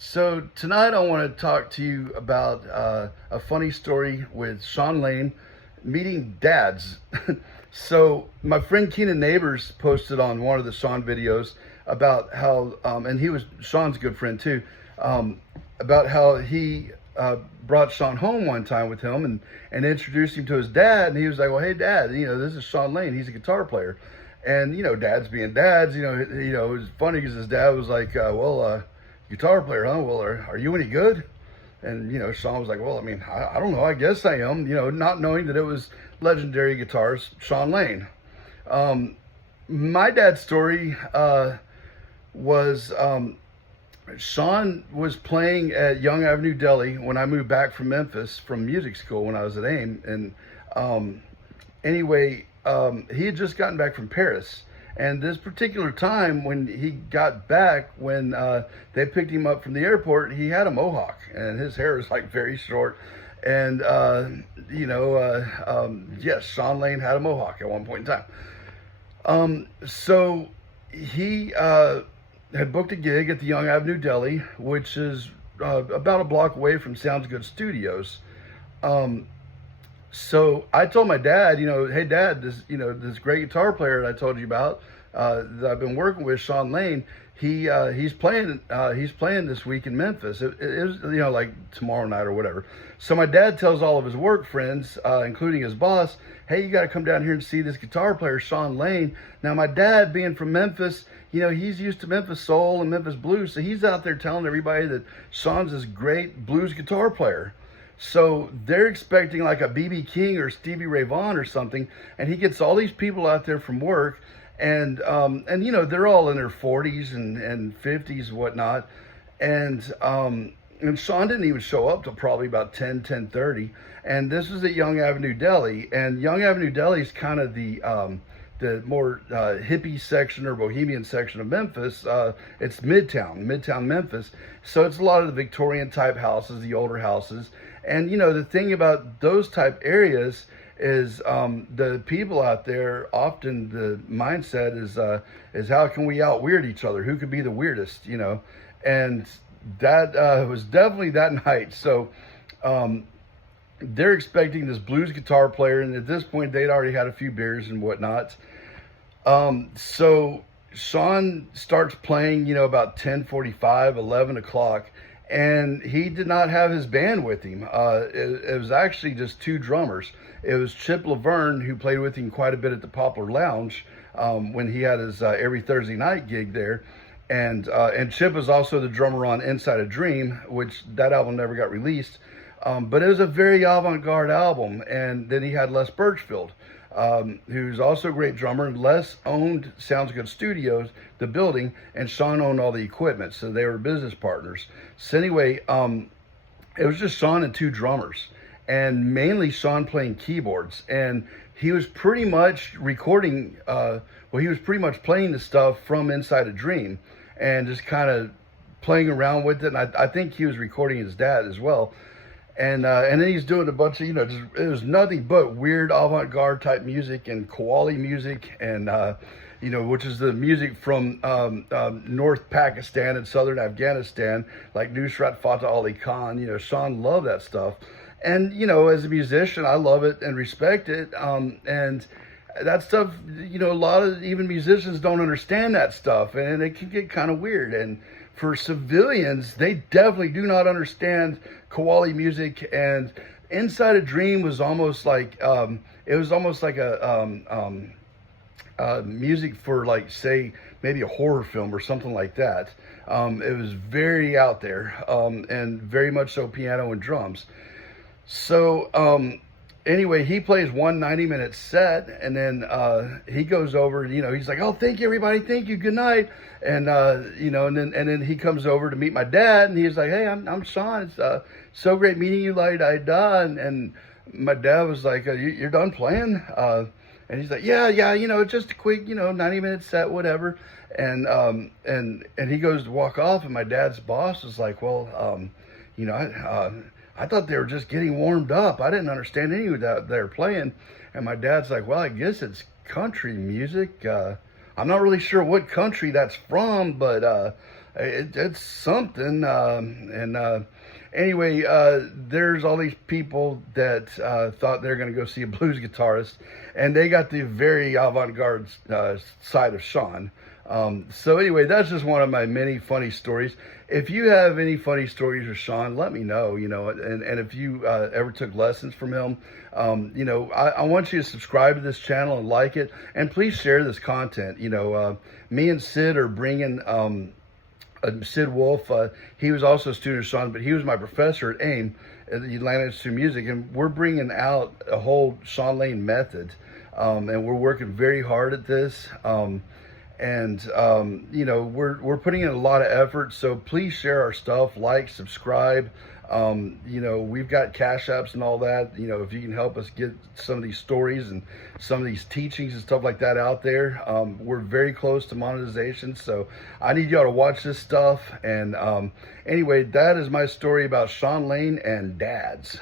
So tonight I want to talk to you about a funny story with Shawn Lane meeting dads. So my friend Keenan Neighbors posted on one of the Shawn videos about how, and he was Shawn's good friend too, about how he brought Shawn home one time with him and introduced him to his dad. And he was like, "Well, hey, Dad, this is Shawn Lane. He's a guitar player." And dads being dads, it was funny because his dad was like, "Guitar player, huh? Well, are you any good?" And Shawn was like, "Well, I mean, I don't know. I guess I am." Not knowing that it was legendary guitarist Shawn Lane. My dad's story was Shawn was playing at Young Avenue Deli when I moved back from Memphis from music school when I was at AIM. And anyway, he had just gotten back from Paris. And this particular time when he got back, when they picked him up from the airport, he had a mohawk and his hair was like very short. And, yes, Shawn Lane had a mohawk at one point in time. So he had booked a gig at the Young Avenue Deli, which is about a block away from Sounds Good Studios. So I told my dad, "Hey, Dad, this great guitar player that I told you about, that I've been working with, Shawn Lane, he's playing this week in Memphis. It was, like tomorrow night or whatever." So my dad tells all of his work friends, including his boss, "Hey, you got to come down here and see this guitar player, Shawn Lane." Now, my dad, being from Memphis, he's used to Memphis soul and Memphis blues, so he's out there telling everybody that Shawn's this great blues guitar player. So they're expecting like a B.B. King or Stevie Ray Vaughan or something, and he gets all these people out there from work, and they're all in their 40s and 50s and whatnot, and Shawn didn't even show up till probably about 10:30, and this was at Young Avenue Deli, and Young Avenue Deli is kind of the more hippie section or bohemian section of Memphis. It's Midtown Memphis. So it's a lot of the Victorian type houses, the older houses. And the thing about those type areas is the people out there, often the mindset is how can we out weird each other? Who could be the weirdest, And that was definitely that night. So they're expecting this blues guitar player, and at this point they'd already had a few beers and whatnot. So Shawn starts playing, about 10:45, 11 o'clock, and he did not have his band with him. It was actually just two drummers. It was Chip Laverne, who played with him quite a bit at the Poplar Lounge when he had his every Thursday night gig there. And Chip was also the drummer on Inside a Dream, which that album never got released. But it was a very avant-garde album. And then he had Les Birchfield, who's also a great drummer. Les owned Sounds Good Studios, the building, and Shawn owned all the equipment. So they were business partners. So anyway, it was just Shawn and two drummers, and mainly Shawn playing keyboards. And he was pretty much recording, he was pretty much playing the stuff from Inside a Dream and just kind of playing around with it. And I think he was recording his dad as well. And then he's doing a bunch of, it was nothing but weird avant-garde type music and qawwali music, and, which is the music from North Pakistan and Southern Afghanistan, like Nusrat Fateh Ali Khan. Shawn loved that stuff. And, as a musician, I love it and respect it. And that stuff, a lot of even musicians don't understand that stuff, and it can get kind of weird. And for civilians, they definitely do not understand qawwali music. And Inside a Dream was almost like it was almost like a music for, like, say maybe a horror film or something like that. It was very out there, and very much so piano and drums. So anyway, he plays one 90-minute set, and then he goes over, he's like, "Oh, thank you, everybody. Thank you. Good night." And, and then he comes over to meet my dad, and he's like, "Hey, I'm Shawn. It's so great meeting you, la-di-da." And my dad was like, "You're done playing?" And he's like, yeah, just a quick, 90-minute set, whatever. And he goes to walk off, and my dad's boss was like, "Well, I thought they were just getting warmed up. I didn't understand any of that they were playing." And my dad's like, "Well, I guess it's country music. I'm not really sure what country that's from, but It's something. Anyway, there's all these people that thought they're going to go see a blues guitarist, and they got the very avant-garde side of Shawn. So anyway, that's just one of my many funny stories. If you have any funny stories with Shawn, let me know, and if you ever took lessons from him, I want you to subscribe to this channel and like it, and please share this content. Me and Sid are bringing Sid Wolf. He was also a student of Shawn, but he was my professor at AIM, at the Atlanta Institute of Music, and we're bringing out a whole Shawn Lane method, and we're working very hard at this. We're putting in a lot of effort, so please share our stuff, like, subscribe. We've got cash apps and all that. If you can help us get some of these stories and some of these teachings and stuff like that out there, we're very close to monetization. So I need y'all to watch this stuff. And anyway, that is my story about Shawn Lane and dads.